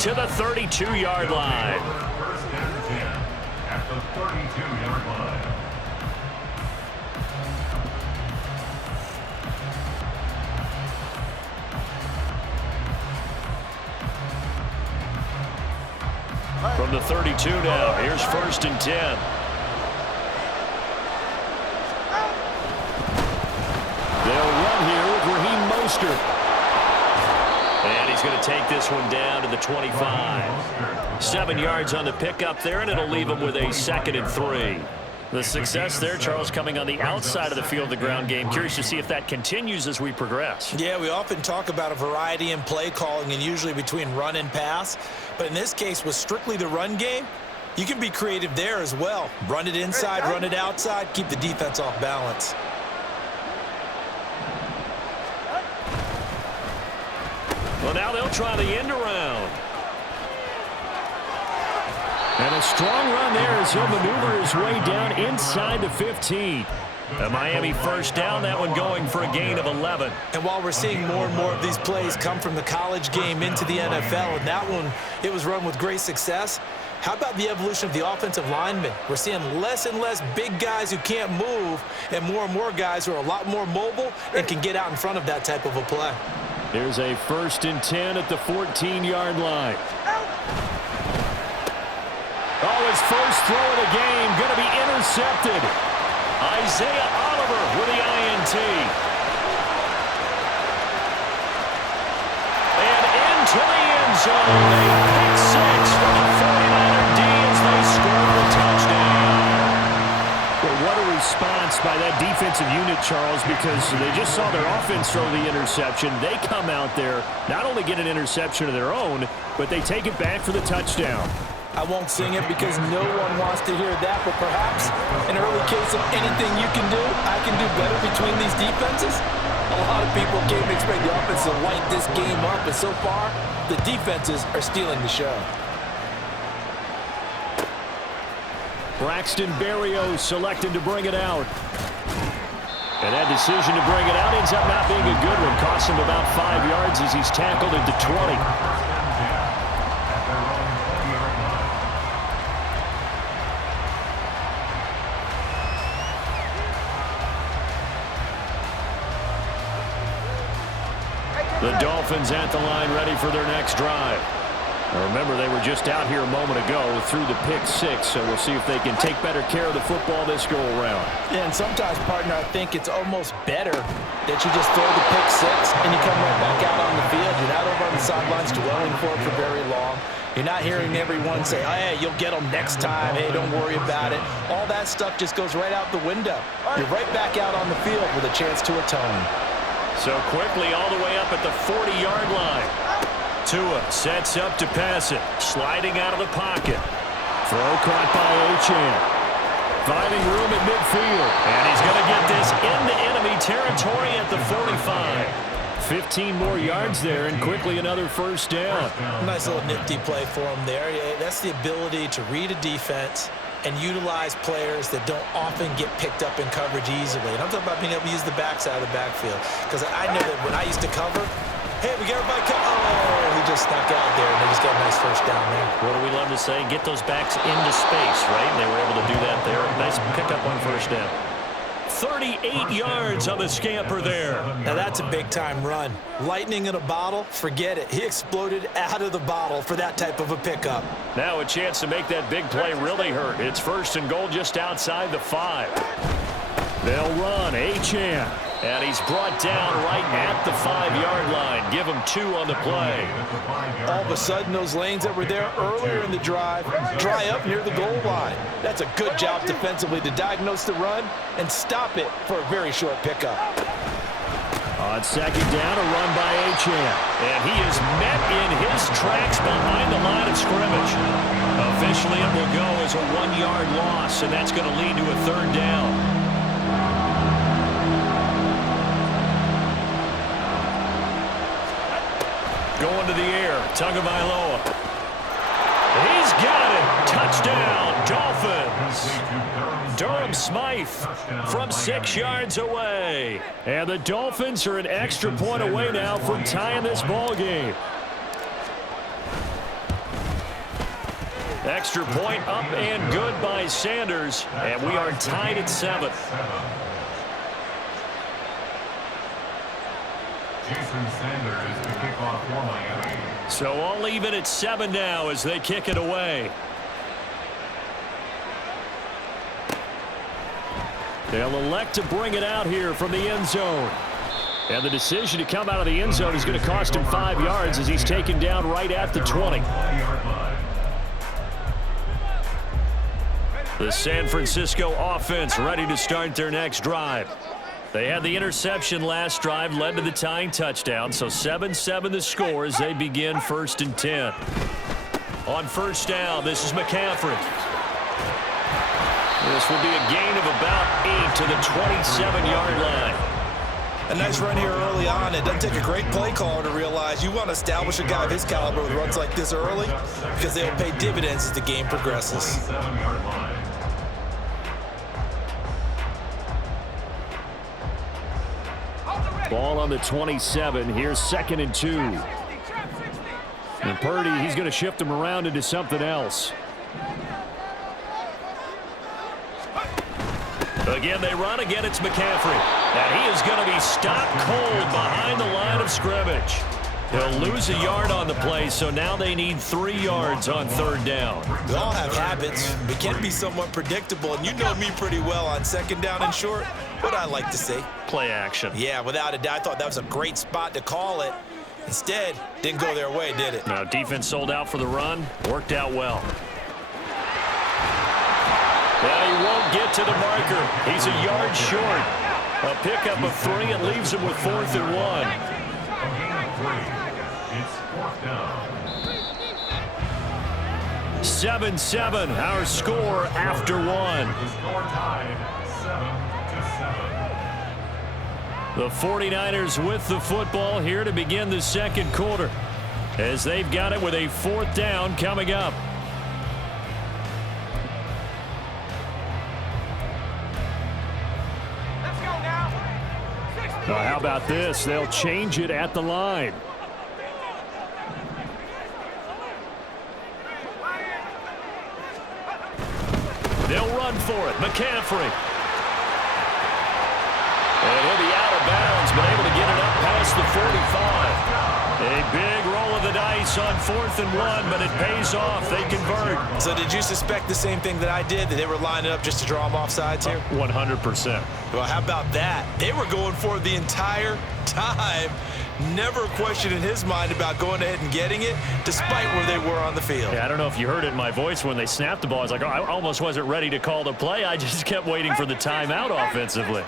to the 32-yard line. First and 10 at the 32-yard line. From the 32 now, here's first and 10. They'll run here with Raheem Mostert. And he's going to take this one down to the 25. 7 yards on the pickup there, and it'll leave him with a 2nd and 3. The success there, Charles, coming on the outside of the field, the ground game. Curious to see if that continues as we progress. Yeah, we often talk about a variety in play calling and usually between run and pass. But in this case, with strictly the run game, you can be creative there as well. Run it inside, run it outside, keep the defense off balance. Well, now they'll try the end around. And a strong run there as he'll maneuver his way down inside the 15. A Miami first down, that one going for a gain of 11. And while we're seeing more and more of these plays come from the college game into the NFL, and that one, it was run with great success, how about the evolution of the offensive linemen? We're seeing less and less big guys who can't move and more guys who are a lot more mobile and can get out in front of that type of a play. Here's a first and 10 at the 14-yard line. Oh, his first throw of the game going to be intercepted. Isaiah Oliver with the INT. And into the end zone. A pick six for the 49er D as they score the touchdown. Well, what a response by that defensive unit, Charles, because they just saw their offense throw the interception. They come out there, not only get an interception of their own, but they take it back for the touchdown. I won't sing it because no one wants to hear that, but perhaps an early case of anything you can do, I can do better between these defenses. A lot of people came to expect the offense to light this game up, but so far, the defenses are stealing the show. Braxton Berrios selected to bring it out. And that decision to bring it out ends up not being a good one. Costs him about 5 yards as he's tackled into 20. The Dolphins at the line ready for their next drive. Now remember, they were just out here a moment ago through the pick six, so we'll see if they can take better care of the football this go-around. Yeah, and sometimes, partner, I think it's almost better that you just throw the pick six and you come right back out on the field. You're not over on the sidelines dwelling for it for very long. You're not hearing everyone say, oh, hey, you'll get them next time. Hey, don't worry about it. All that stuff just goes right out the window. You're right back out on the field with a chance to atone. So quickly all the way up at the 40-yard line. Tua sets up to pass it. Sliding out of the pocket. Throw caught by Achane. Finding room at midfield. And he's going to get this into enemy territory at the 45. 15 more yards there, and quickly another first down. Nice little nifty play for him there. That's the ability to read a defense and utilize players that don't often get picked up in coverage easily. And I'm talking about being able to use the backside of the backfield. Because I know that when I used to cover, hey, we get everybody cover. Oh, he just snuck out there, and they just got a nice first down there. What do we love to say? Get those backs into space, right? And they were able to do that there. Nice pickup on first down. 38 yards on the scamper there. Now that's a big-time run. Lightning in a bottle, forget it. He exploded out of the bottle for that type of a pickup. Now a chance to make that big play really hurt. It's first and goal just outside the 5. They'll run. Achane. And he's brought down right at the 5-yard line. Give him 2 on the play. All of a sudden, those lanes that were there earlier in the drive dry up near the goal line. That's a good job defensively to diagnose the run and stop it for a very short pickup. On second down, a run by Achane. And he is met in his tracks behind the line of scrimmage. Officially, it will go as a 1-yard loss, and that's going to lead to a third down. Going to the air, Tagovailoa. He's got it. Touchdown, Dolphins. Durham Smythe from 6 yards away. And the Dolphins are an extra point away now from tying this ball game. Extra point up and good by Sanders, and we are tied at 7. Jason Sanders to kick off for Miami. So all even at 7 now as they kick it away. They'll elect to bring it out here from the end zone. And the decision to come out of the end zone is going to cost him 5 yards as he's taken down right at the 20. The San Francisco offense ready to start their next drive. They had the interception last drive, led to the tying touchdown, so 7-7 the score as they begin 1st and 10. On first down, this is McCaffrey. This will be a gain of about 8 to the 27-yard line. A nice run here early on. It doesn't take a great play caller to realize you want to establish a guy of his caliber with runs like this early because they'll pay dividends as the game progresses. Ball on the 27. Here's 2nd and 2. And Purdy, he's going to shift him around into something else. Again, they run. Again, it's McCaffrey. And he is going to be stopped cold behind the line of scrimmage. He'll lose a yard on the play, so now they need 3 yards on 3rd down. We all have habits. We can be somewhat predictable, and you know me pretty well on 2nd down and short. What I like to say. Play action. Yeah, without a doubt. I thought that was a great spot to call it. Instead, didn't go their way, did it? Now, defense sold out for the run. Worked out well. Well, he won't get to the marker. He's a yard short. A pickup of 3. It leaves him with 4th and 1. It's 4th down. 7-7, our score after 1. The score tied 7-7. The 49ers with the football here to begin the 2nd quarter as they've got it with a 4th down coming up. Now, how about this? They'll change it at the line. They'll run for it. McCaffrey. And he'll be out of bounds, but able to get it up past the 45. A big roll of the dice on 4th and 1, but it pays off. They convert. So did you suspect the same thing that I did, that they were lining up just to draw them off sides here? 100%. Well, how about that? They were going for it the entire time. Never a question in his mind about going ahead and getting it, despite where they were on the field. Yeah, I don't know if you heard it in my voice when they snapped the ball. I was like, oh, I almost wasn't ready to call the play. I just kept waiting for the timeout offensively.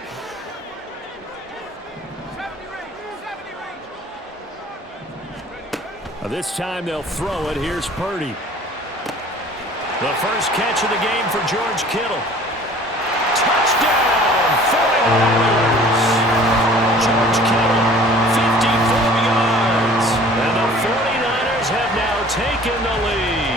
This time they'll throw it. Here's Purdy. The first catch of the game for George Kittle. Touchdown! 49ers! George Kittle, 54 yards. And the 49ers have now taken the lead.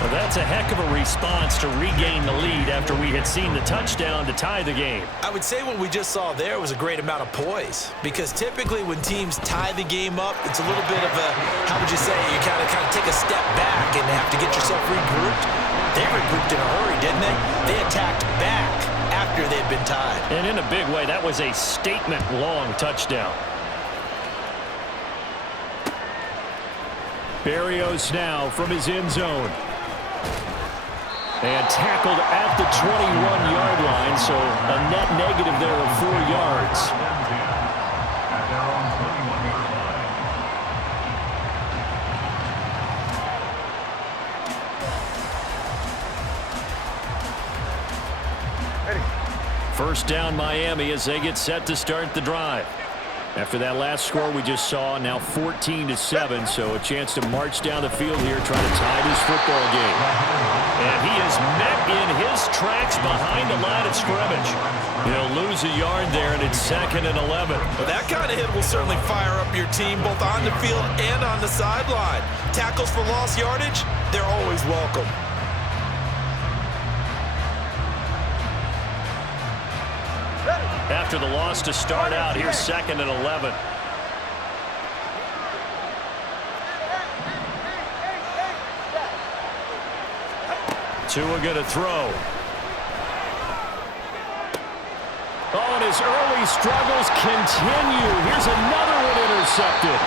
Well, that's a heck of a response to regain the lead after we had seen the touchdown to tie the game. I would say what we just saw there was a great amount of poise, because typically when teams tie the game up, it's a little bit of a, how would you say, you kind of take a step back and have to get yourself regrouped. They regrouped in a hurry, didn't they? They attacked back after they'd been tied. And in a big way, that was a statement-long touchdown. Berrios now from his end zone. And tackled at the 21-yard line, so a net negative there of 4 yards. At their own 21-yard line. First down Miami as they get set to start the drive. After that last score we just saw, now 14-7, so a chance to march down the field here trying to tie this football game. And he is met in his tracks behind the line of scrimmage. He'll lose a yard there, and it's 2nd and 11. Well, that kind of hit will certainly fire up your team both on the field and on the sideline. Tackles for lost yardage, they're always welcome. After the loss to start out, here's 2nd and 11. Tua going to throw. Oh, and his early struggles continue. Here's another one intercepted.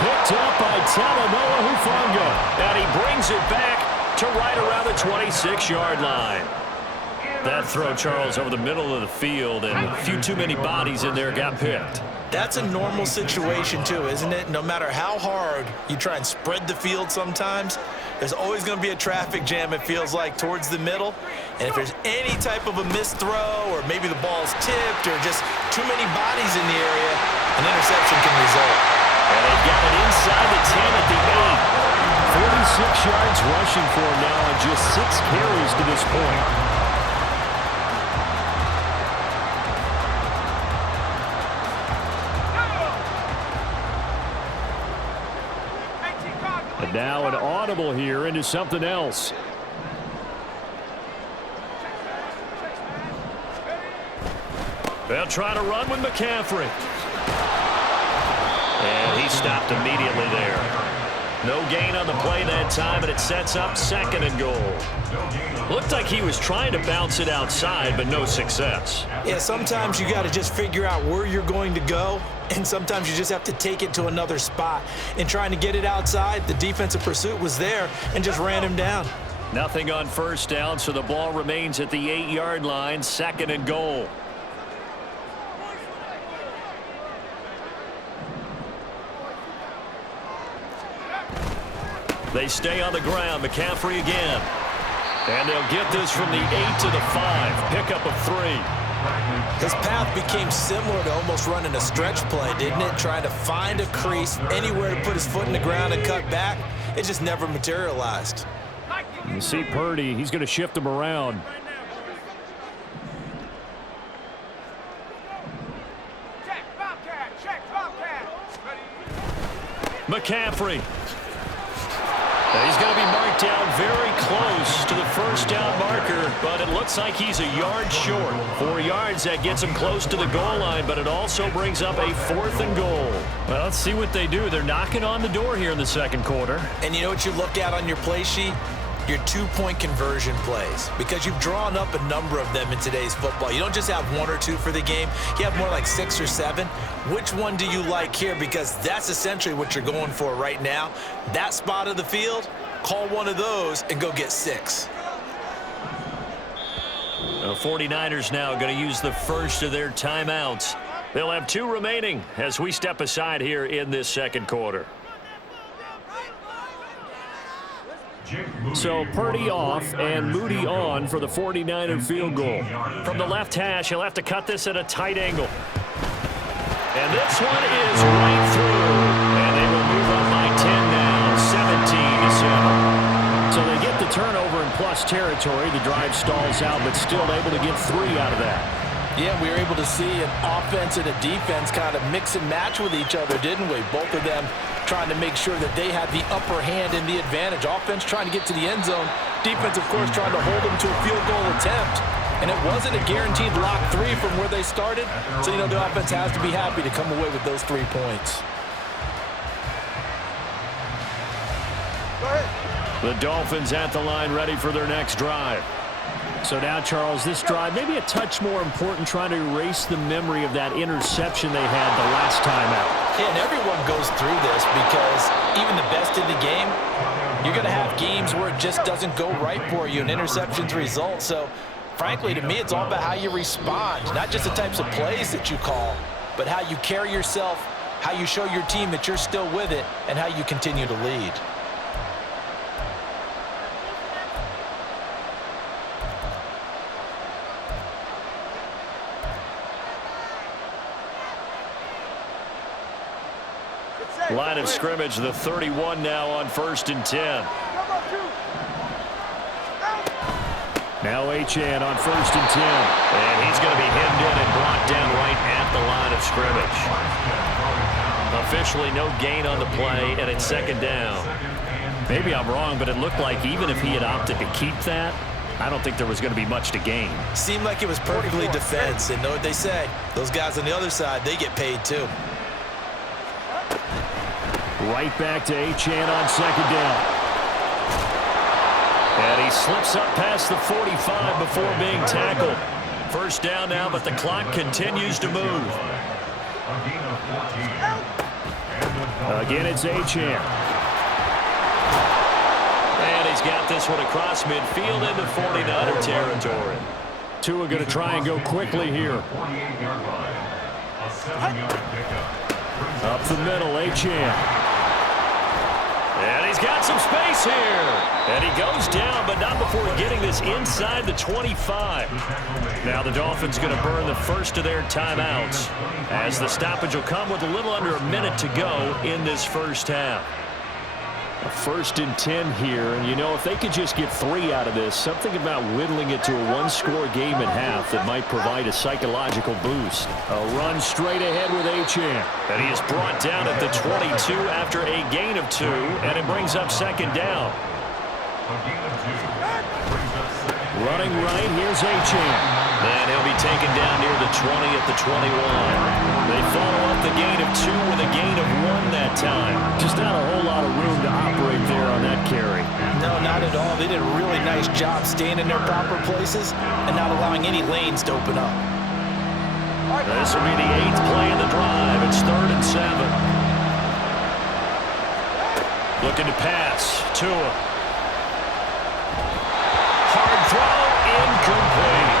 Picked up by Talanoa Hufanga. And he brings it back to right around the 26-yard line. That throw, Charles, over the middle of the field, and a few too many bodies in there got picked. That's a normal situation, too, isn't it? No matter how hard you try and spread the field sometimes, there's always going to be a traffic jam, it feels like, towards the middle. And if there's any type of a missed throw or maybe the ball's tipped or just too many bodies in the area, an interception can result. And they've got it inside the 10 at the 8. 46 yards rushing for him now on just 6 carries to this point. And now an audible here into something else. They'll try to run with McCaffrey. And he stopped immediately there. No gain on the play that time, and it sets up 2nd and goal. Looked like he was trying to bounce it outside, but no success. Yeah, sometimes you got to just figure out where you're going to go, and sometimes you just have to take it to another spot. In trying to get it outside, the defensive pursuit was there and just ran him down. Nothing on 1st down, so the ball remains at the 8-yard line, 2nd and goal. They stay on the ground. McCaffrey again. And they'll get this from the 8 to the 5. Pickup of 3. His path became similar to almost running a stretch play, didn't it? Trying to find a crease, anywhere to put his foot in the ground and cut back. It just never materialized. You see Purdy. He's going to shift him around. McCaffrey. He's going to be marked down very close to the 1st down marker, but it looks like he's a yard short. 4 yards, that gets him close to the goal line, but it also brings up a 4th and goal. Well, let's see what they do. They're knocking on the door here in the 2nd quarter. And you know what you look at on your play sheet? Your 2-point conversion plays, because you've drawn up a number of them in today's football. You don't just have 1 or 2 for the game. You have more like 6 or 7. Which one do you like here? Because that's essentially what you're going for right now. That spot of the field, call one of those and go get 6. The 49ers now going to use the first of their timeouts. They'll have 2 remaining as we step aside here in this 2nd quarter. So Purdy off and Moody on for the 49er field goal. From the left hash, he'll have to cut this at a tight angle. And this one is right through. And they will move up by 10 now, 17-7. So they get the turnover in plus territory. The drive stalls out, but still able to get 3 out of that. Yeah, we were able to see an offense and a defense kind of mix and match with each other, didn't we? Both of them trying to make sure that they had the upper hand and the advantage. Offense trying to get to the end zone. Defense, of course, trying to hold them to a field goal attempt. And it wasn't a guaranteed lock 3 from where they started. So, you know, the offense has to be happy to come away with those 3 points. The Dolphins at the line ready for their next drive. So now, Charles, this drive maybe a touch more important, trying to erase the memory of that interception they had the last time out. Yeah, and everyone goes through this because even the best in the game, you're going to have games where it just doesn't go right for you and interceptions result. So, frankly, to me, it's all about how you respond, not just the types of plays that you call, but how you carry yourself, how you show your team that you're still with it, and how you continue to lead. Line of scrimmage, the 31 now on 1st and 10. Now Achane on 1st and 10. And he's going to be hemmed in and brought down right at the line of scrimmage. Officially no gain on the play, and it's 2nd down. Maybe I'm wrong, but it looked like even if he had opted to keep that, I don't think there was going to be much to gain. Seemed like it was perfectly defense, and know what they say. Those guys on the other side, they get paid too. Right back to Achane on 2nd down. And he slips up past the 45 before being tackled. First down now, but the clock continues to move. Again, it's Achane. And he's got this one across midfield into 49er territory. Tua going to try and go quickly here. Up the middle, Achane. And he's got some space here. And he goes down, but not before getting this inside the 25. Now the Dolphins going to burn the first of their timeouts, as the stoppage will come with a little under a minute to go in this first half. A 1st and 10 here, and you know, if they could just get 3 out of this, something about whittling it to a one-score game at half that might provide a psychological boost. A run straight ahead with Achane. And he is brought down at the 22 after a gain of 2, and it brings up second down. Running right, here's Achane. And he'll be taken down near the 20 at the 21. They follow up the gain of 2 with a gain of 1 that time. Just not a whole lot of room to operate there on that carry. No, not at all. They did a really nice job staying in their proper places and not allowing any lanes to open up. This will be the 8th play in the drive. It's 3rd and 7. Looking to pass. Tua. Hard throw. Incomplete.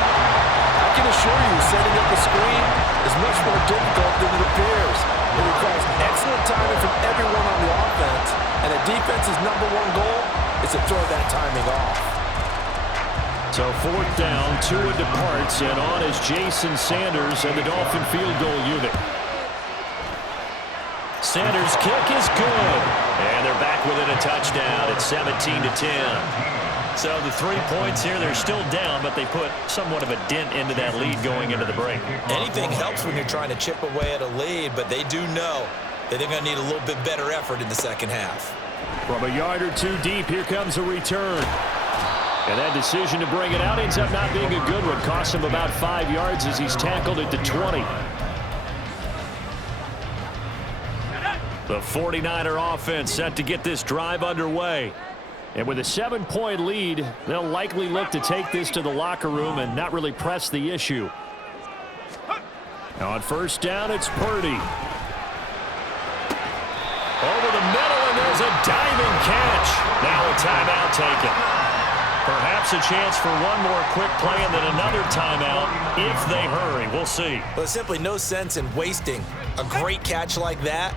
I can assure you, setting up a screen is much more difficult than it appears. It requires excellent timing from everyone on the offense, and a defense's #1 goal is to throw that timing off. So 4th down, Tua departs, and on is Jason Sanders and the Dolphin field goal unit. Sanders' kick is good, and they're back within a touchdown at 17-10. So the 3 points here, they're still down, but they put somewhat of a dent into that lead going into the break. Anything helps when you're trying to chip away at a lead, but they do know that they're going to need a little bit better effort in the second half. From a yard or 2 deep, here comes a return. And that decision to bring it out ends up not being a good one. Costs him about 5 yards as he's tackled at the 20. The 49er offense set to get this drive underway. And with a 7-point lead, they'll likely look to take this to the locker room and not really press the issue. Now on 1st down, it's Purdy. Over the middle, and there's a diving catch. Now a timeout taken. Perhaps a chance for one more quick play and then another timeout if they hurry. We'll see. Well, there's simply no sense in wasting a great catch like that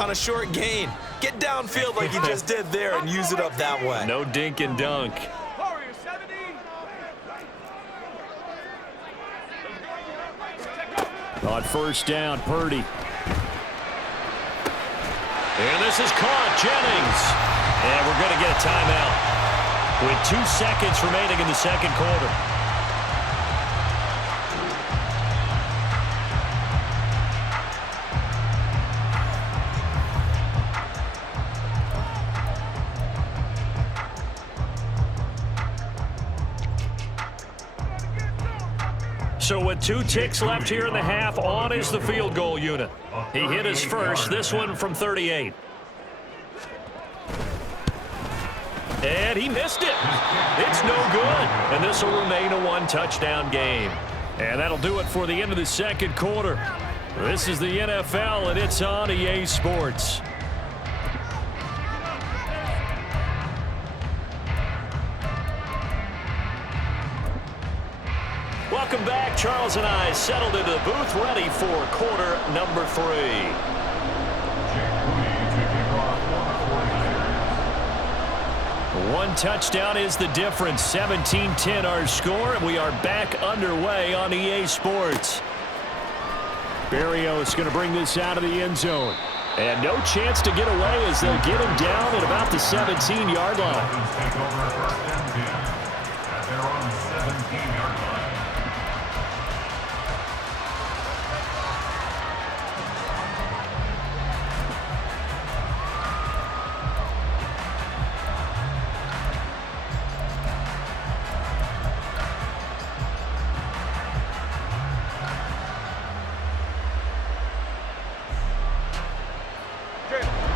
on a short gain. Get downfield like you just did there and use it up that way. No dink and dunk. On 1st down, Purdy. And this is caught, Jennings. And we're going to get a timeout with 2 seconds remaining in the second quarter. So with 2 ticks left here in the half, on is the field goal unit. He hit his first, this one from 38. And he missed it. It's no good. And this will remain a 1-touchdown game. And that'll do it for the end of the second quarter. This is the NFL, and it's on EA Sports. Welcome back. Charles and I settled into the booth, ready for quarter number 3. One touchdown is the difference. 17-10 our score, and we are back underway on EA Sports. Berrios is going to bring this out of the end zone. And no chance to get away as they'll get him down at about the 17-yard line.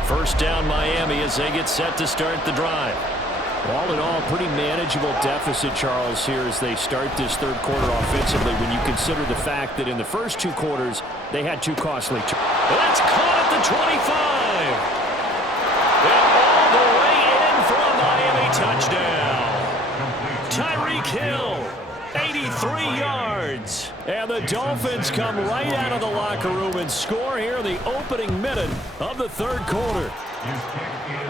First down, Miami, as they get set to start the drive. All in all, pretty manageable deficit, Charles, here as they start this third quarter offensively when you consider the fact that in the first two quarters, they had two costly. That's caught at the 25. And all the way in for a Miami touchdown. Tyreek Hill, 83 yards. And the Dolphins come right out of the locker room and score here in the opening minute of the third quarter.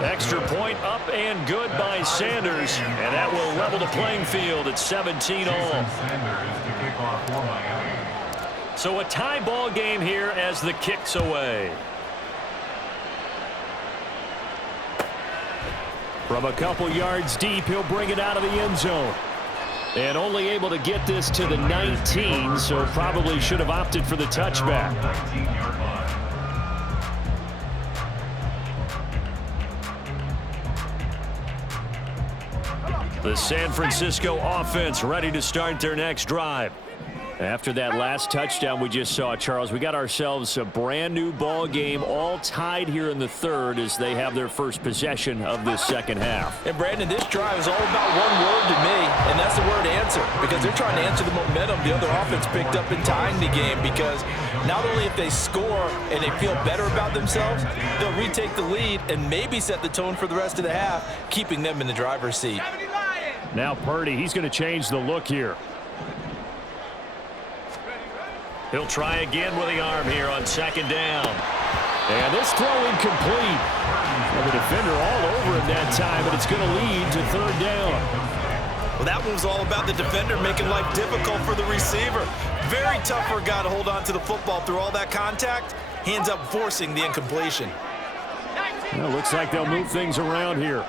Extra point up and good by Sanders, and that will level the playing field at 17 all. So a tie ball game here as the kick's away. From a couple yards deep, he'll bring it out of the end zone. And only able to get this to the 19, so probably should have opted for the touchback. The San Francisco offense ready to start their next drive. After that last touchdown we just saw, Charles, we got ourselves a brand new ball game, all tied here in the third as they have their first possession of this second half. And Brandon, this drive is all about one word to me, and that's the word answer, because they're trying to answer the momentum the other offense picked up in tying the game, because not only if they score and they feel better about themselves, they'll retake the lead and maybe set the tone for the rest of the half, keeping them in the driver's seat. Now Purdy, he's going to change the look here. He'll try again with the arm here on second down. And this throw incomplete. Well, the defender all over him that time, but it's going to lead to third down. Well, that one was all about the defender making life difficult for the receiver. Very tough for a guy to hold on to the football through all that contact. He ends up forcing the incompletion. Well, looks like they'll move things around here.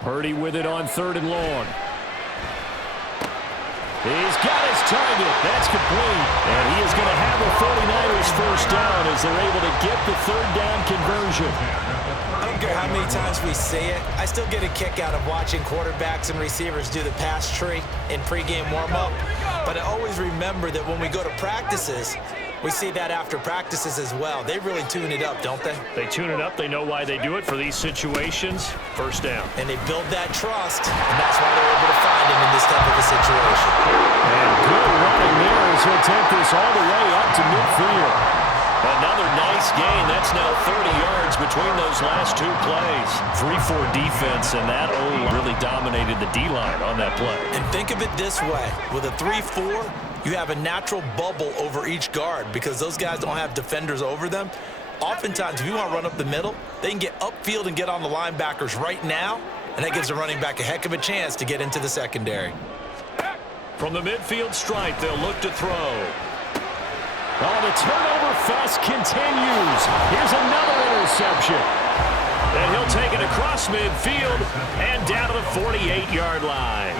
Purdy with it on third and long. He's got his target. That's complete. And he is going to have the 49ers first down as they're able to get the third down conversion. I don't care how many times we say it, I still get a kick out of watching quarterbacks and receivers do the pass tree in pregame warm-up. But I always remember that when we go to practices, we see that after practices as well. They really tune it up, don't they? They tune it up. They know why they do it for these situations. First down. And they build that trust, and that's why they're able to find him in this type of a situation. And good running there as he'll take this all the way up to midfield. Another nice gain. That's now 30 yards between those last two plays. 3-4 defense, and that O really dominated the D-line on that play. And think of it this way. With a 3-4, you have a natural bubble over each guard because those guys don't have defenders over them. Oftentimes, if you want to run up the middle, they can get upfield and get on the linebackers right now, and that gives the running back a heck of a chance to get into the secondary. From the midfield stripe, they'll look to throw. Oh, the turnover fest continues. Here's another interception. And he'll take it across midfield and down to the 48-yard line.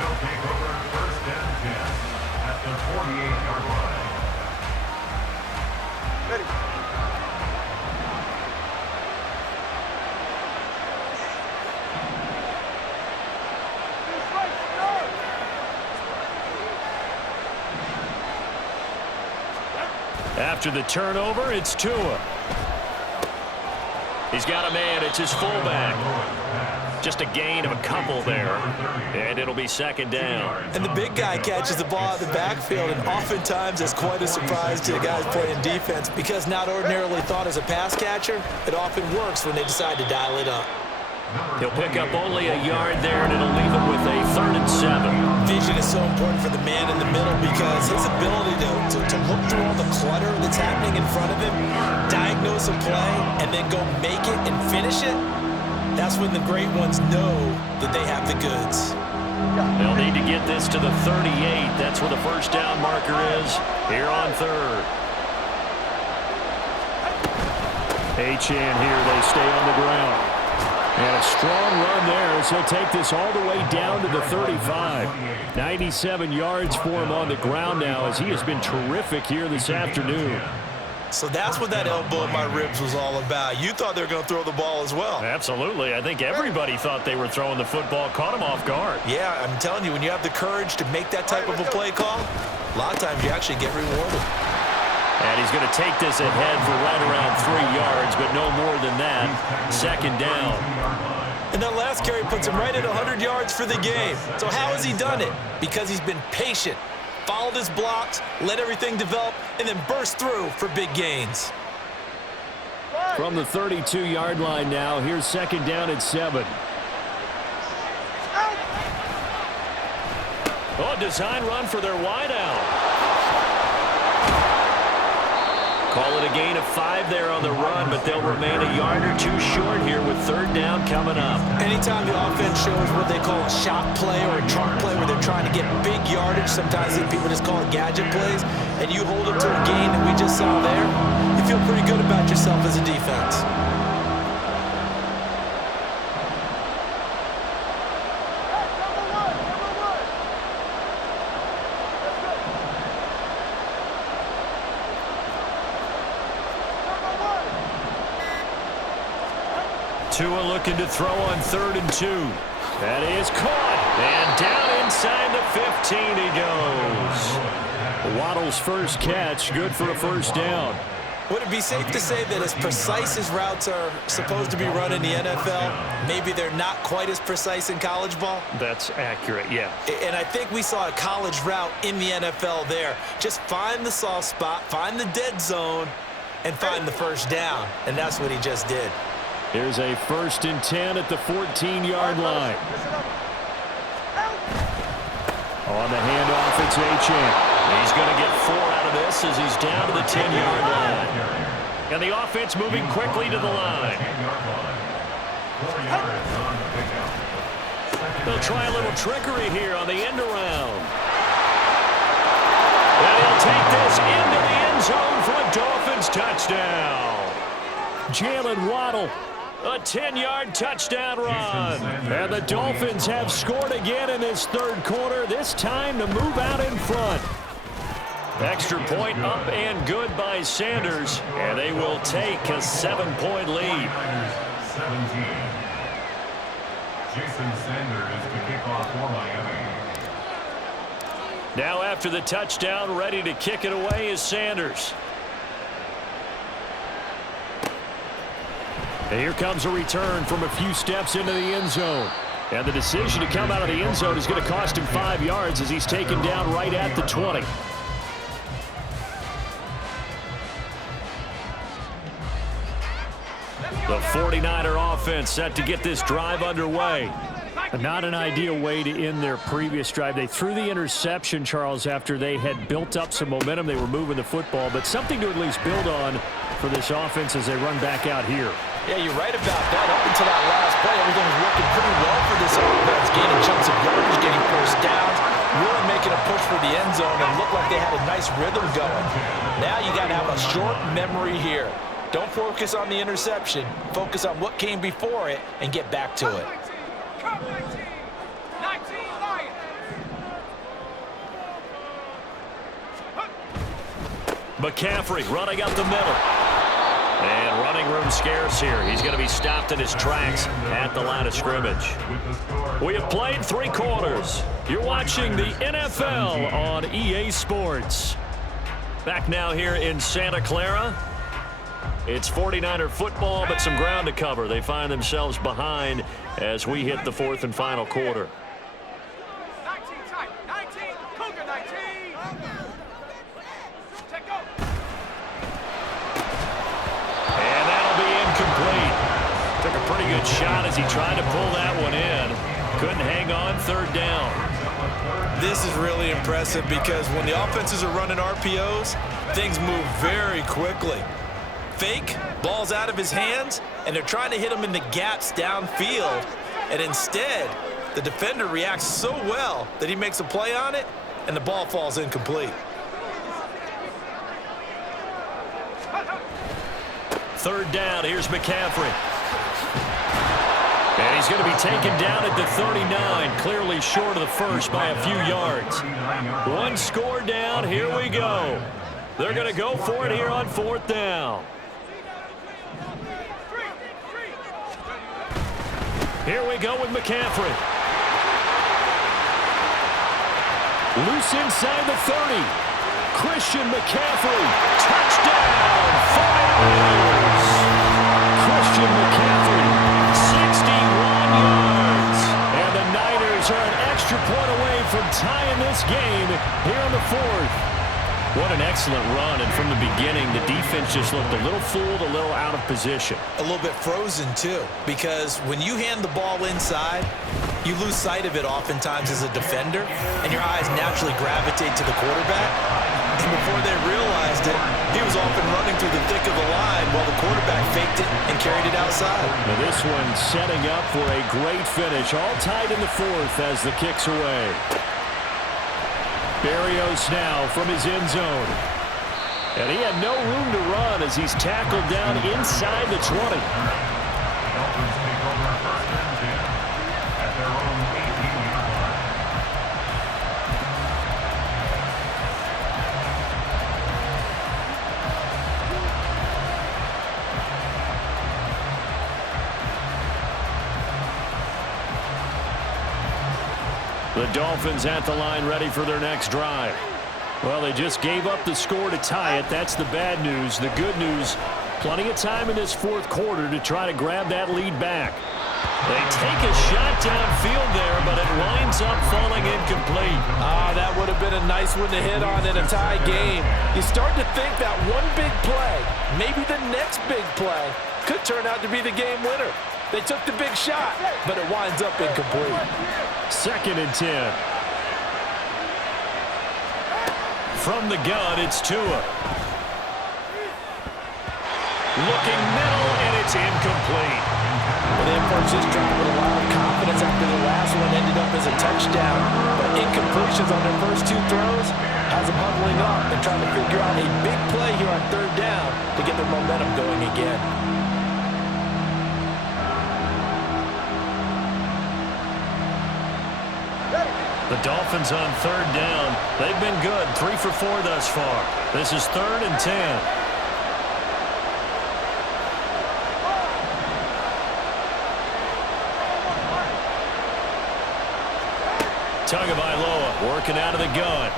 After the turnover, it's Tua. He's got a man. It's his fullback. Just a gain of a couple there. And it'll be second down. And the big guy catches the ball out of the backfield, and oftentimes it's quite a surprise to the guys playing defense because not ordinarily thought as a pass catcher, it often works when they decide to dial it up. He'll pick up only a yard there, and it'll leave him with a 3rd and 7. Vision is so important for the man in the middle because his ability to look through all the clutter that's happening in front of him, diagnose a play, and then go make it and finish it, that's when the great ones know that they have the goods. They'll need to get this to the 38. That's where the first down marker is here on third. Achane here. They stay on the ground. And a strong run there as he'll take this all the way down to the 35. 97 yards for him on the ground now as he has been terrific here this afternoon. So that's what that elbow in my ribs was all about. You thought they were going to throw the ball as well. Absolutely. I think everybody thought they were throwing the football, caught him off guard. Yeah, I'm telling you, when you have the courage to make that type of a play call, a lot of times you actually get rewarded. And he's going to take this ahead for right around 3 yards, but no more than that. Second down. And that last carry puts him right at 100 yards for the game. So how has he done it? Because he's been patient, followed his blocks, let everything develop, and then burst through for big gains. From the 32-yard line now, here's second down and 7. Oh, design run for their wideout. Call it a gain of 5 there on the run, but they'll remain a yard or 2 short here with third down coming up. Anytime the offense shows what they call a shot play or a trunk play where they're trying to get big yardage, sometimes people just call it gadget plays, and you hold them to a gain that we just saw there, you feel pretty good about yourself as a defense. Tua looking to throw on 3rd and 2. That is caught. And down inside the 15 he goes. Waddle's first catch, good for a first down. Would it be safe to say that as precise as routes are supposed to be run in the NFL, maybe they're not quite as precise in college ball? That's accurate, yeah. And I think we saw a college route in the NFL there. Just find the soft spot, find the dead zone, and find the first down. And that's what he just did. Here's a 1st and 10 at the 14-yard line. On the handoff, it's Achane. He's going to get 4 out of this as he's down to the 10-yard line. And the offense moving quickly to the line. They'll try a little trickery here on the end around. And he'll take this into the end zone for a Dolphins touchdown. Jalen Waddle. A 10-yard touchdown run. And the Dolphins have scored again in this third quarter, this time to move out in front. Extra point up and good by Sanders, and they will take a 7-point lead. 17. Jason Sanders to kick off for Miami. Now after the touchdown, ready to kick it away is Sanders. And here comes a return from a few steps into the end zone. And the decision to come out of the end zone is going to cost him 5 yards as he's taken down right at the 20. The 49er offense set to get this drive underway. Not an ideal way to end their previous drive. They threw the interception, Charles, after they had built up some momentum. They were moving the football, but something to at least build on for this offense as they run back out here. Yeah, you're right about that. Up until that last play, everything was working pretty well for this offense. Gaining chunks of yardage, getting first downs, really making a push for the end zone, and looked like they had a nice rhythm going. Now you got to have a short memory here. Don't focus on the interception. Focus on what came before it and get back to it. McCaffrey running up the middle. And running room scarce here. He's going to be stopped in his tracks at the line of scrimmage. We have played 3 quarters. You're watching the NFL on EA Sports. Back now here in Santa Clara. It's 49er football, but some ground to cover. They find themselves behind as we hit the 4th and final quarter. 19 tight, 19, Cougar 19. Take go. And that'll be incomplete. Took a pretty good shot as he tried to pull that one in. Couldn't hang on, 3rd down. This is really impressive because when the offenses are running RPOs, things move very quickly. Fake, ball's out of his hands, and they're trying to hit him in the gaps downfield. And instead, the defender reacts so well that he makes a play on it, and the ball falls incomplete. 3rd down, here's McCaffrey. And he's going to be taken down at the 39, clearly short of the first by a few yards. 1 score down, here we go. They're going to go for it here on 4th down. Here we go with McCaffrey. Loose inside the 30. Christian McCaffrey, touchdown, 49ers. Christian McCaffrey, 61 yards. And the Niners are an extra point away from tying this game here in the fourth. What an excellent run, and from the beginning, the defense just looked a little fooled, a little out of position. A little bit frozen, too, because when you hand the ball inside, you lose sight of it oftentimes as a defender, and your eyes naturally gravitate to the quarterback. And before they realized it, he was off and running through the thick of the line while the quarterback faked it and carried it outside. Now this one setting up for a great finish, all tied in the fourth as the kick's away. Berrios now from his end zone. And he had no room to run as he's tackled down inside the 20. Dolphins take over first and 10 at their own 18-yard line. The Dolphins at the line ready for their next drive. Well, they just gave up the score to tie it. That's the bad news. The good news, plenty of time in this fourth quarter to try to grab that lead back. They take a shot downfield there, but it winds up falling incomplete. That would have been a nice one to hit on in a tie game. You start to think that one big play, maybe the next big play, could turn out to be the game winner. They took the big shot, but it winds up incomplete. 2nd and 10. From the gun, it's Tua. Looking middle, and it's incomplete. Well, they approached this drive with a lot of confidence after the last one ended up as a touchdown. But incompletions on their first two throws has them huddling up and trying to figure out a big play here on 3rd down to get their momentum going again. The Dolphins on 3rd down. They've been good, 3 for 4 thus far. This is 3rd and 10. Tagovailoa working out of the gun.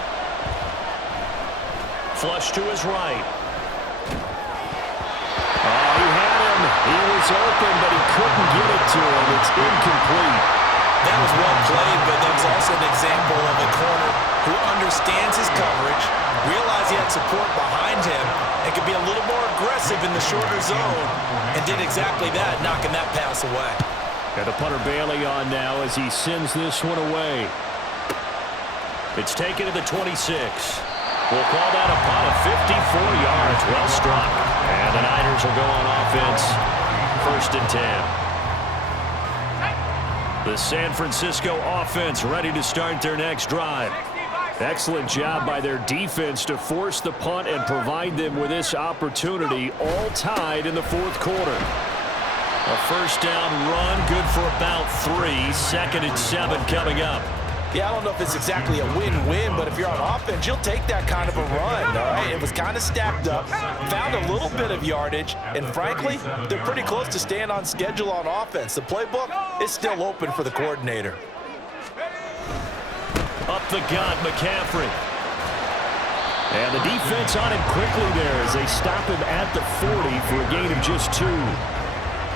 Flush to his right. Oh, he had him. He was open, but he couldn't get it to him. It's incomplete. That was well played, but that was also an example of a corner who understands his coverage, realized he had support behind him, and could be a little more aggressive in the shorter zone, and did exactly that, knocking that pass away. Got the punter Bailey on now as he sends this one away. It's taken to the 26. We'll call that a punt of 54 yards. Well struck. And the Niners will go on offense. 1st and 10. The San Francisco offense ready to start their next drive. Excellent job by their defense to force the punt and provide them with this opportunity, all tied in the fourth quarter. A 1st down run, good for about 3. 2nd and 7 coming up. Yeah, I don't know if it's exactly a win-win, but if you're on offense, you'll take that kind of a run, all right? It was kind of stacked up, found a little bit of yardage, and frankly, they're pretty close to staying on schedule on offense. The playbook is still open for the coordinator. Up the gut, McCaffrey. And the defense on him quickly there as they stop him at the 40 for a gain of just 2.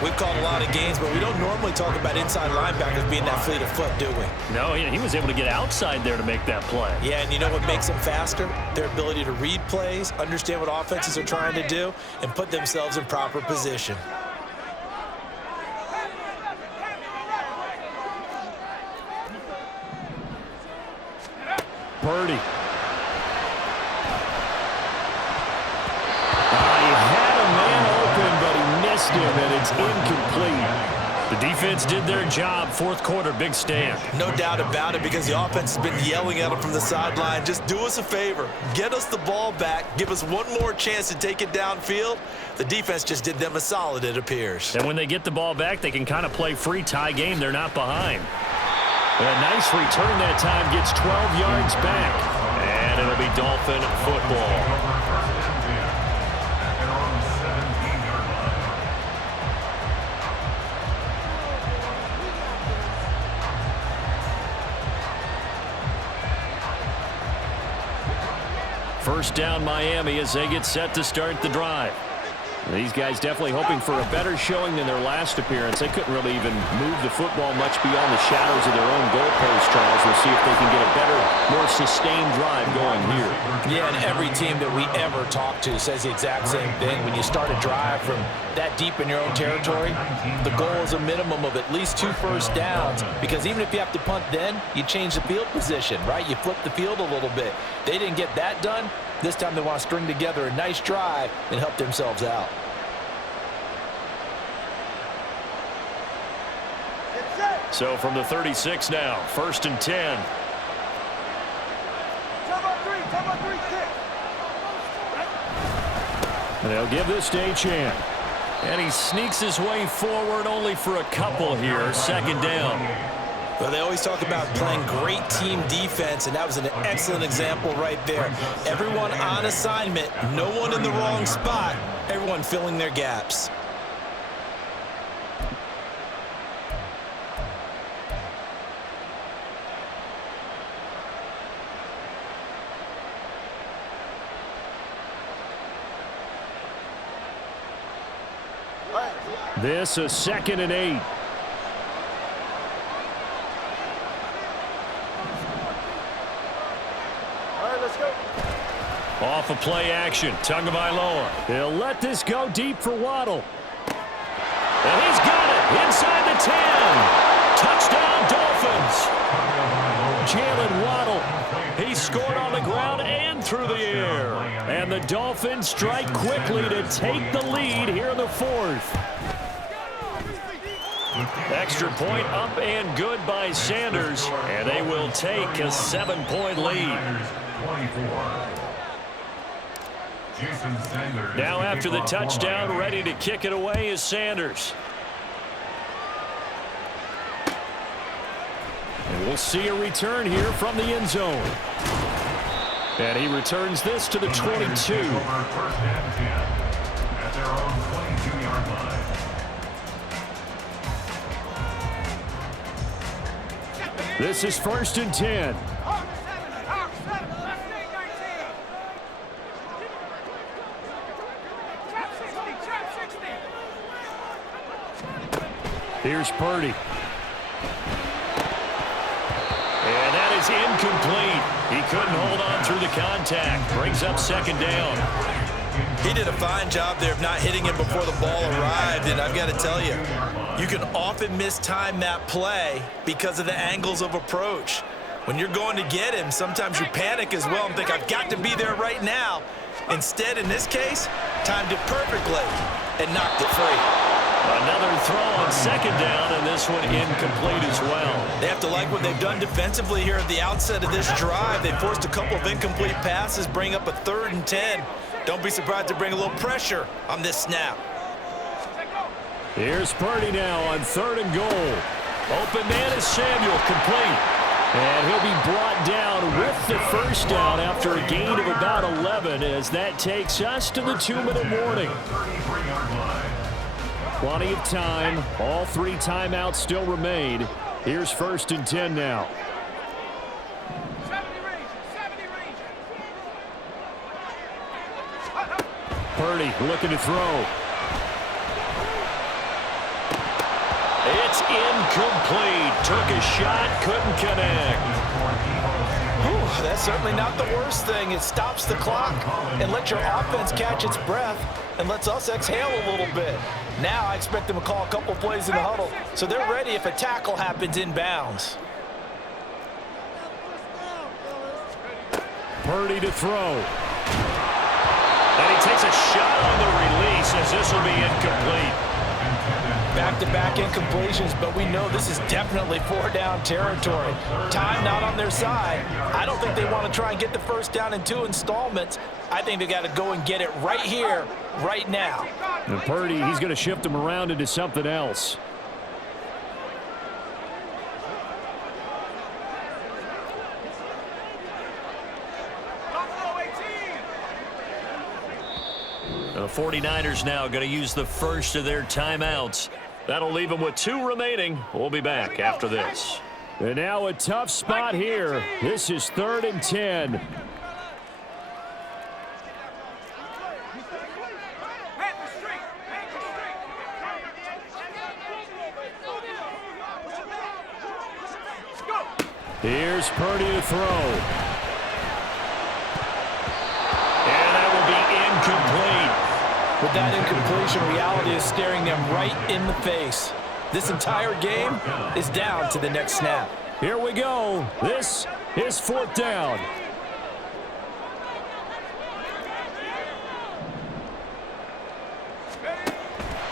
We've called a lot of games, but we don't normally talk about inside linebackers being that fleet of foot, do we? No, he was able to get outside there to make that play. Yeah, and you know what makes them faster? Their ability to read plays, understand what offenses are trying to do, and put themselves in proper position. Purdy. He had a man open, but he missed him, and it's incomplete. The defense did their job. Fourth quarter, big stand. No doubt about it, because the offense has been yelling at them from the sideline. Just do us a favor. Get us the ball back. Give us one more chance to take it downfield. The defense just did them a solid, it appears. And when they get the ball back, they can kind of play free tie game. They're not behind. And a nice return that time, gets 12 yards back. And it'll be Dolphin football. First down Miami as they get set to start the drive. These guys definitely hoping for a better showing than their last appearance. They couldn't really even move the football much beyond the shadows of their own goalpost, Charles. We'll see if they can get a better, more sustained drive going here. Yeah, and every team that we ever talk to says the exact same thing. When you start a drive from that deep in your own territory, the goal is a minimum of at least 2 first downs, because even if you have to punt then, you change the field position, right? You flip the field a little bit. They didn't get that done. This time they want to string together a nice drive and help themselves out. So from the 36 now, 1st and 10. And they'll give this to Achane. And he sneaks his way forward only for a couple here. 2nd down. Well, they always talk about playing great team defense, and that was an excellent example right there. Everyone on assignment, no one in the wrong spot, everyone filling their gaps. This is 2nd and 8. Off of play action, Tagovailoa. They'll let this go deep for Waddle. And he's got it inside the 10. Touchdown, Dolphins. Jalen Waddle. He scored on the ground and through the air. And the Dolphins strike quickly to take the lead here in the 4th. Extra point up and good by Sanders. And they will take a 7-point lead. Now after the touchdown, ready to kick it away is Sanders. And we'll see a return here from the end zone. And he returns this to the 22. At their own 22-yard line. This is 1st and 10. Here's Purdy. And that is incomplete. He couldn't hold on through the contact. Brings up 2nd down. He did a fine job there of not hitting him before the ball arrived, and I've got to tell you, you can often mistime that play because of the angles of approach. When you're going to get him, sometimes you panic as well and think, I've got to be there right now. Instead, in this case, timed it perfectly and knocked it free. Another throw on 2nd down, and this one incomplete as well. They have to like what they've done defensively here at the outset of this drive. They forced a couple of incomplete passes, bring up a 3rd and 10. Don't be surprised to bring a little pressure on this snap. Here's Purdy now on 3rd and goal. Open man is Samuel, complete. And he'll be brought down with the first down after a gain of about 11 as that takes us to the 2-minute warning. Plenty of time. All 3 timeouts still remain. Here's 1st and 10 now. 70 range. Purdy looking to throw. It's incomplete. Took a shot, couldn't connect. Whew, that's certainly not the worst thing. It stops the clock and lets your offense catch its breath and lets us exhale a little bit. Now I expect them to call a couple plays in the huddle, so they're ready if a tackle happens inbounds. Purdy to throw. And he takes a shot on the release as this will be incomplete. Back-to-back incompletions, but we know this is definitely 4-down territory. Time not on their side. I don't think they want to try and get the first down in 2 installments. I think they got to go and get it right here, right now. And Purdy, he's going to shift him around into something else. The 49ers now going to use the first of their timeouts. That'll leave them with 2 remaining. We'll be back after this. And now a tough spot here. This is 3rd and 10. Here's Purdy to throw. And that will be incomplete. With that incompletion, reality is staring them right in the face. This entire game is down to the next snap. Here we go. This is 4th down.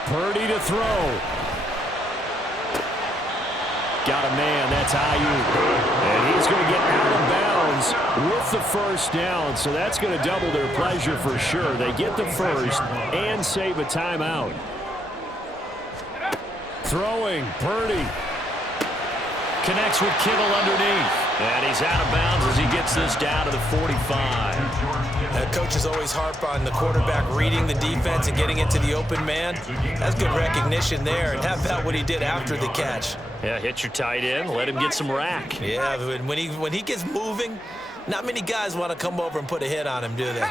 Purdy to throw. Got a man. That's Ayuk. And he's going to get out of bounds with the first down. So that's going to double their pleasure for sure. They get the first and save a timeout. Throwing. Purdy. Connects with Kittle underneath. And he's out of bounds as he gets this down to the 45. Coaches always harp on the quarterback reading the defense and getting into the open man. That's good recognition there. And how about what he did after the catch? Yeah, hit your tight end. Let him get some rack. Yeah, when he gets moving, not many guys want to come over and put a hit on him, do they?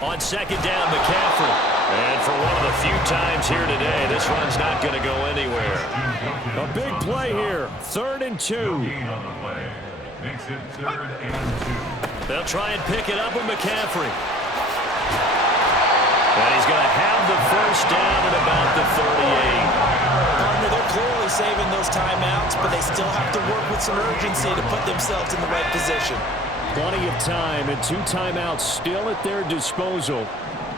On 2nd down, McCaffrey. And for one of the few times here today, this run's not going to go anywhere. A big play here. 3rd and 2. Makes it 3rd and 2. They'll try and pick it up with McCaffrey. And he's going to have the first down at about the 38. Partner, they're clearly saving those timeouts, but they still have to work with some urgency to put themselves in the right position. Plenty of time and 2 timeouts still at their disposal.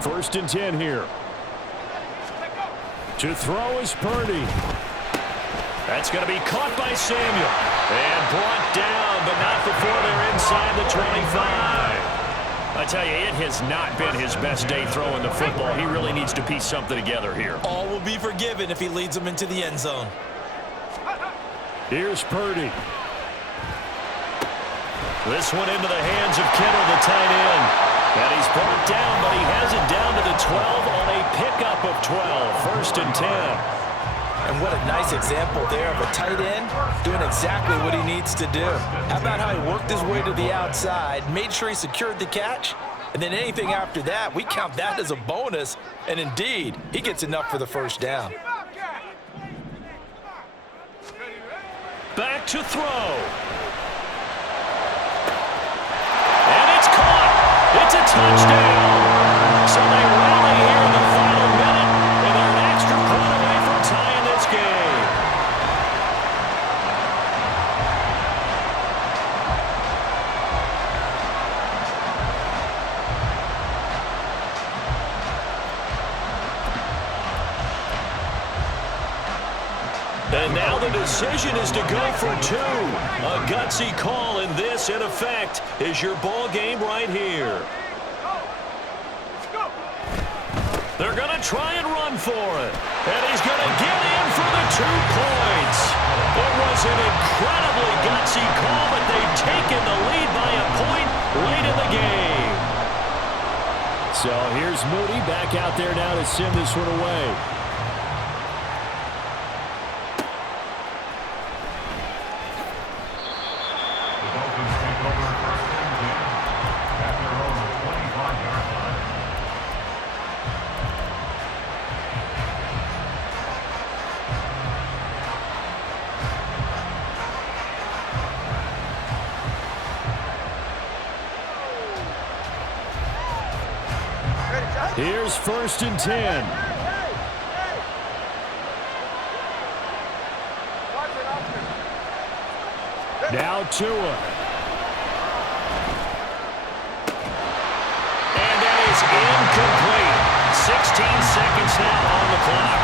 1st and 10 here. To throw is Purdy. That's going to be caught by Samuel. And brought down, but not before they're inside the 25. I tell you, it has not been his best day throwing the football. He really needs to piece something together here. All will be forgiven if he leads them into the end zone. Here's Purdy. This one into the hands of Kittle, the tight end. And he's brought down, but he has it down to the 12 on a pickup of 12. 1st and 10. And what a nice example there of a tight end doing exactly what he needs to do. How about how he worked his way to the outside, made sure he secured the catch, and then anything after that, we count that as a bonus. And indeed, he gets enough for the first down. Back to throw. And it's caught. It's a touchdown. So they rally here in the final minute, and they're an extra point away from tying this game. And now the decision is to go for 2. A gutsy call, and this, in effect, is your ball game right here. They're going to try and run for it. And he's going to get in for the 2 points. It was an incredibly gutsy call, but they've taken the lead by a point late in the game. So here's Moody back out there now to send this one away. Here's 1st and 10. Now Tua. And that is incomplete. 16 seconds now on the clock.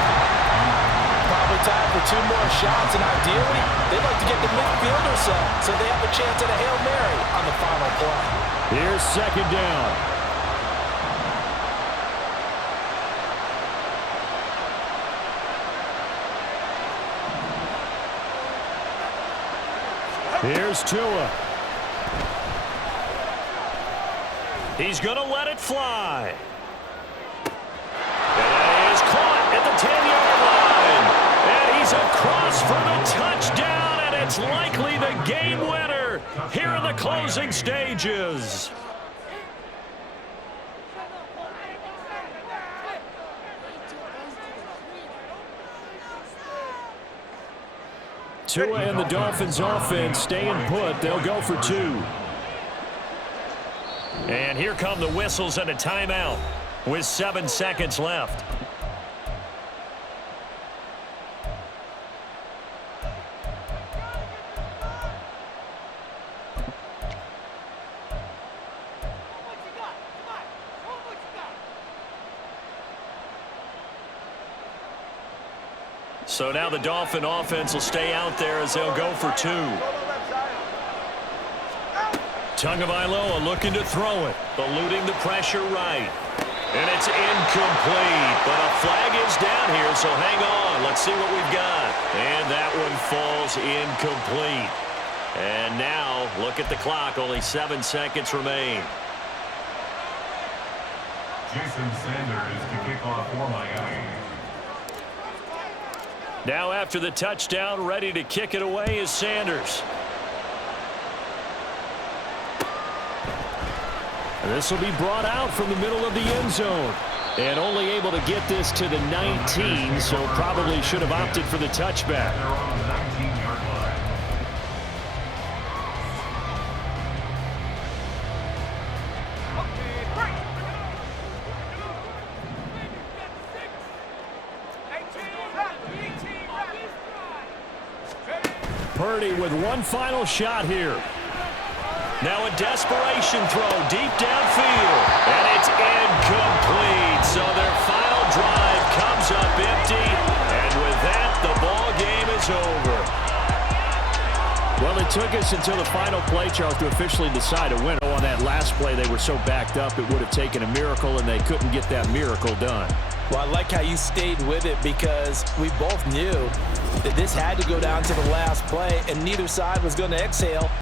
Probably time for 2 more shots, and ideally, they'd like to get the midfield or so they have a chance at a Hail Mary on the final play. Here's 2nd down. Here's Tua. He's going to let it fly. And that is caught at the 10-yard line. And he's across for the touchdown, and it's likely the game winner here in the closing stages. Tua and the Dolphins offense staying put. They'll go for 2. And here come the whistles and a timeout with 7 seconds left. So now the Dolphin offense will stay out there as they'll go for 2. Tagovailoa looking to throw it, eluding the pressure right. And it's incomplete, but a flag is down here, so hang on. Let's see what we've got. And that one falls incomplete. And now, look at the clock. Only 7 seconds remain. Jason Sanders to kick off for Miami. Now after the touchdown, ready to kick it away is Sanders. This will be brought out from the middle of the end zone. And only able to get this to the 19, so probably should have opted for the touchback. They're on the 19-yard line. Purdy with one final shot here. Now a desperation throw deep downfield. And it's incomplete. So their final drive comes up empty. And with that, the ball game is over. Well, it took us until the final play, Charles, to officially decide a winner. On that last play, they were so backed up, it would have taken a miracle, and they couldn't get that miracle done. Well, I like how you stayed with it because we both knew that this had to go down to the last play, and neither side was going to exhale.